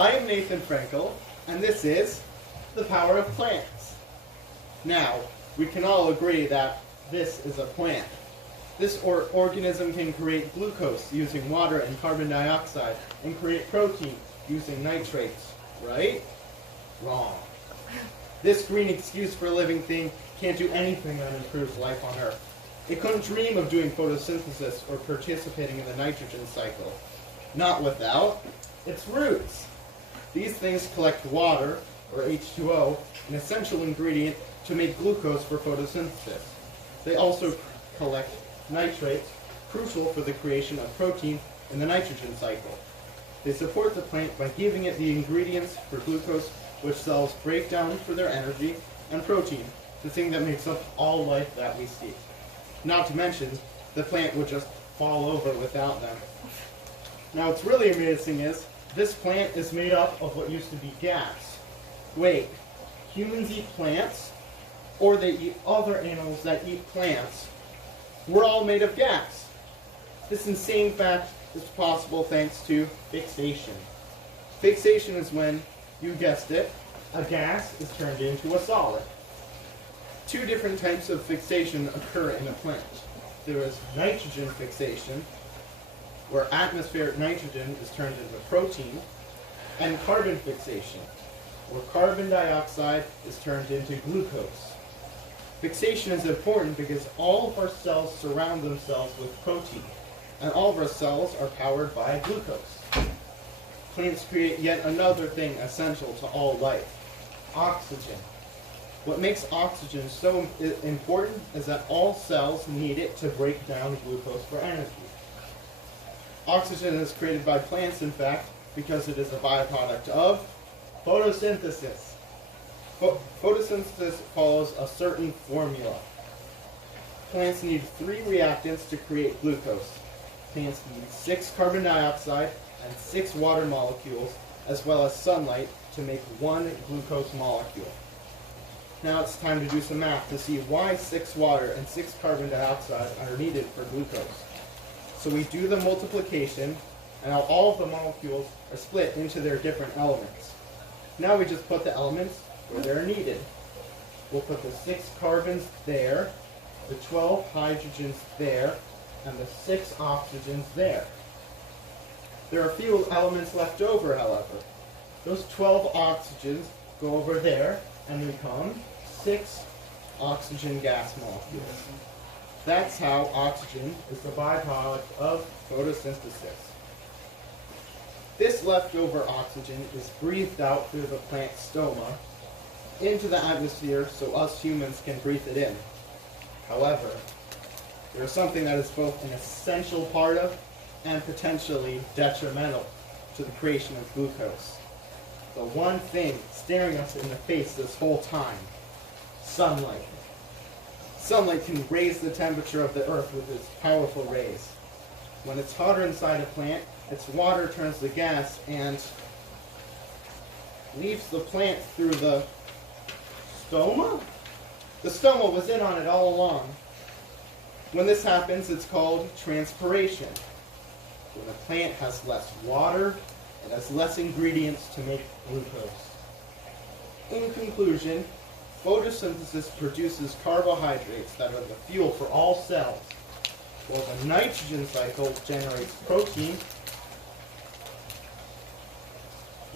I am Nathan Frankel, and this is The Power of Plants. Now, we can all agree that this is a plant. This organism can create glucose using water and carbon dioxide and create protein using nitrates, right? Wrong. This green excuse for a living thing can't do anything that improves life on Earth. It couldn't dream of doing photosynthesis or participating in the nitrogen cycle. Not without its roots. These things collect water, or H2O, an essential ingredient to make glucose for photosynthesis. They also collect nitrates, crucial for the creation of protein in the nitrogen cycle. They support the plant by giving it the ingredients for glucose, which cells break down for their energy, and protein, the thing that makes up all life that we see. Not to mention, the plant would just fall over without them. Now what's really amazing is, this plant is made up of what used to be gas. Wait, humans eat plants? Or they eat other animals that eat plants? We're all made of gas. This insane fact is possible thanks to fixation. Fixation is when, you guessed it, a gas is turned into a solid. Two different types of fixation occur in a plant. There is nitrogen fixation, where atmospheric nitrogen is turned into protein, and carbon fixation, where carbon dioxide is turned into glucose. Fixation is important because all of our cells surround themselves with protein, and all of our cells are powered by glucose. Plants create yet another thing essential to all life, oxygen. What makes oxygen so important is that all cells need it to break down glucose for energy. Oxygen is created by plants, in fact, because it is a byproduct of photosynthesis. Photosynthesis follows a certain formula. Plants need 3 reactants to create glucose. Plants need 6 carbon dioxide and 6 water molecules, as well as sunlight, to make 1 glucose molecule. Now it's time to do some math to see why 6 water and 6 carbon dioxide are needed for glucose. So we do the multiplication, and now all of the molecules are split into their different elements. Now we just put the elements where they're needed. We'll put the 6 carbons there, the 12 hydrogens there, and the 6 oxygens there. There are a few elements left over, however. Those 12 oxygens go over there and become 6 oxygen gas molecules. That's how oxygen is the byproduct of photosynthesis. This leftover oxygen is breathed out through the plant stoma into the atmosphere so us humans can breathe it in. However, there is something that is both an essential part of and potentially detrimental to the creation of glucose. The one thing staring us in the face this whole time, sunlight. Sunlight can raise the temperature of the earth with its powerful rays. When it's hotter inside a plant, its water turns to gas and leaves the plant through the stoma? The stoma was in on it all along. When this happens, it's called transpiration. When a plant has less water, it has less ingredients to make glucose. In conclusion, photosynthesis produces carbohydrates that are the fuel for all cells, while the nitrogen cycle generates protein,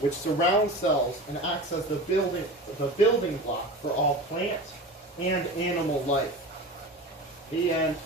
which surrounds cells and acts as the building block for all plant and animal life. The end.